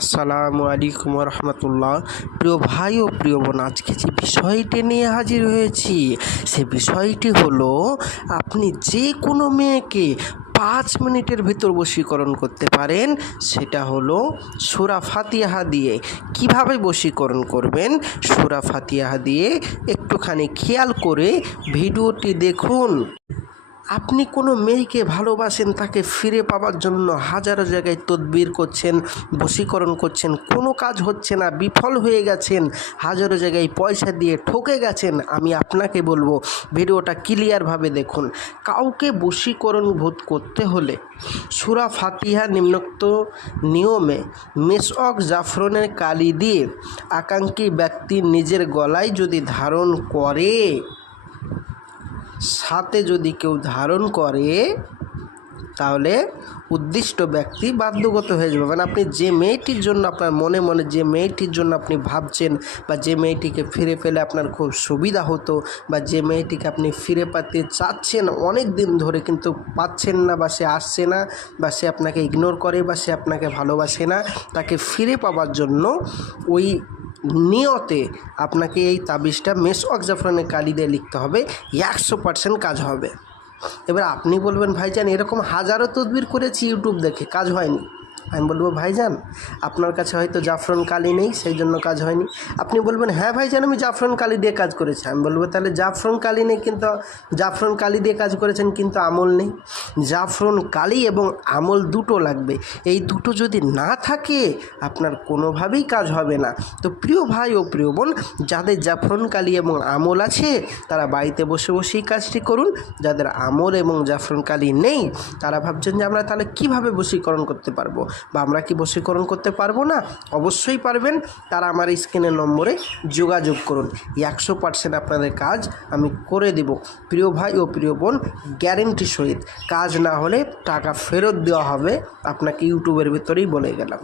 আসসালামু আলাইকুম রহমতুল্লাহ। প্রিয় ভাই ও প্রিয় বোন, আজকে যে বিষয়টি নিয়ে হাজির হয়েছি সে বিষয়টি হলো আপনি যে কোনো মেয়েকে 5 মিনিটের ভিতর বশীকরণ করতে পারেন। সেটা হলো সূরা ফাতিহা দিয়ে। কিভাবে বশীকরণ করবেন? সূরা ফাতিহা দিয়ে একটুখানি খেয়াল করে ভিডিওটি দেখুন। আপনি কোনো মেয়েকে ভালোবাসেন, তাকে ফিরে পাওয়ার জন্য হাজারো জায়গায় তদবির করছেন, বশীকরণ করছেন, কোনো কাজ হচ্ছে না, বিফল হয়ে গেছেন, হাজারো জায়গায় পয়সা দিয়ে ঠকে গেছেন। আমি আপনাকে বলবো ভিডিওটা ক্লিয়ারভাবে দেখুন। কাউকে বশীকরণ করতে হলে সূরা ফাতিহা নিম্নোক্ত নিয়মে মেশক জাফরানের কালি দিয়ে আকাঙ্ক্ষী ব্যক্তি নিজের গলায় যদি ধারণ করে, সাথে যদি কেউ ধারণ করে, তাহলে উদ্দিষ্ট ব্যক্তি বাধ্যগত হয়ে যাবে। মানে আপনি যে মেয়েটির জন্য আপনার মনে মনে যে মেয়েটির জন্য আপনি ভাবছেন, বা যে মেয়েটিকে ফিরে পেলে আপনার খুব সুবিধা হতো, বা যে মেয়েটিকে আপনি ফিরে পেতে চাচ্ছেন অনেক দিন ধরে কিন্তু পাচ্ছেন না, বা সে আসছে না, বা সে আপনাকে ইগনোর করে, বা সে আপনাকে ভালোবাসে না, তাকে ফিরে পাওয়ার জন্য ওই নিয়তে আপনাকে এই তাবিজটা মেশক জাফরানের কালি দিয়ে লিখতে হবে। 100% কাজ হবে। এবার আপনি বলবেন, ভাইজান এরকম হাজারো তদবির করেছি ইউটিউব দেখে, কাজ হয়নি। আমি বলবো, ভাইজান আপনার কাছে হয়তো জাফরান কালি নেই, সেই জন্য কাজ হয়নি। আপনি বলবেন, হ্যাঁ ভাইজান আমি জাফরান কালি দিয়ে কাজ করেছি। আমি বলবো, তাহলে জাফরান কালি নেই, কিন্তু জাফরান কালি দিয়ে কাজ করেছেন কিন্তু আমল নেই। জাফরান কালি এবং আমল দুটো লাগবে। এই দুটো যদি না থাকে আপনার কোনোভাবেই কাজ হবে না। তো প্রিয় ভাই ও প্রিয় বোন, যাদের জাফরান কালি এবং আমল আছে তারা বাড়িতে বসে বসেই কাজটি করুন। যাদের আমল এবং জাফরান কালি নেই তারা ভাবছেন যে আমরা তাহলে কীভাবে বশীকরণ করতে পারবো, বা আমরা কি বশীকরণ করতে পারবো না? অবশ্যই পারবেন। তারা আমার স্ক্রিনের নম্বরে যোগাযোগ করুন। 100% আপনাদের কাজ আমি করে দেব। প্রিয় ভাই ও প্রিয় বোন, গ্যারেন্টি সহিত। কাজ না হলে টাকা ফেরত দেওয়া হবে, আপনাকে ইউটিউবের ভিতরেই বলে গেলাম।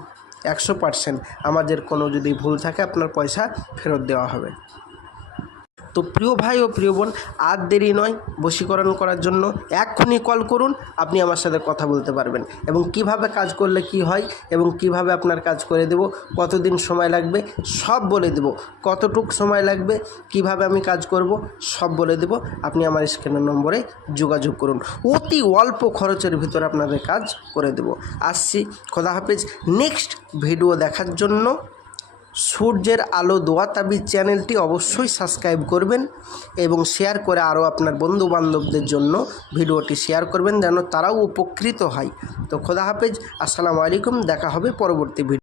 100% আমাদের কোনো যদি ভুল থাকে আপনার পয়সা ফেরত দেওয়া হবে। তো প্রিয় ভাই ও প্রিয় বোন, আর দেরি নয়, বশীকরণ করার জন্য এক্ষুনি কল করুন। আপনি আমার সাথে কথা বলতে পারবেন, এবং কিভাবে কাজ করলে কি হয়, এবং কিভাবে আপনার কাজ করে দেব, কতদিন সময় লাগবে সব বলে দেব, কতটুক সময় লাগবে, কিভাবে আমি কাজ করব সব বলে দেব। আপনি আমার স্ক্রিনের নম্বরে যোগাযোগ করুন। অতি অল্প খরচের ভিতরে আপনাদের কাজ করে দেব। আসছি, খোদা হাফেজ। নেক্সট ভিডিও দেখার জন্য সূর্যের আলো দোয়া তাবিজ চ্যানেলটি অবশ্যই সাবস্ক্রাইব করবেন, এবং শেয়ার করে আরও আপনার বন্ধুবান্ধবদের জন্য ভিডিওটি শেয়ার করবেন, যেন তারাও উপকৃত হয়। তো খোদা হাফেজ, আসসালামু আলাইকুম। দেখা হবে পরবর্তী ভিডিও।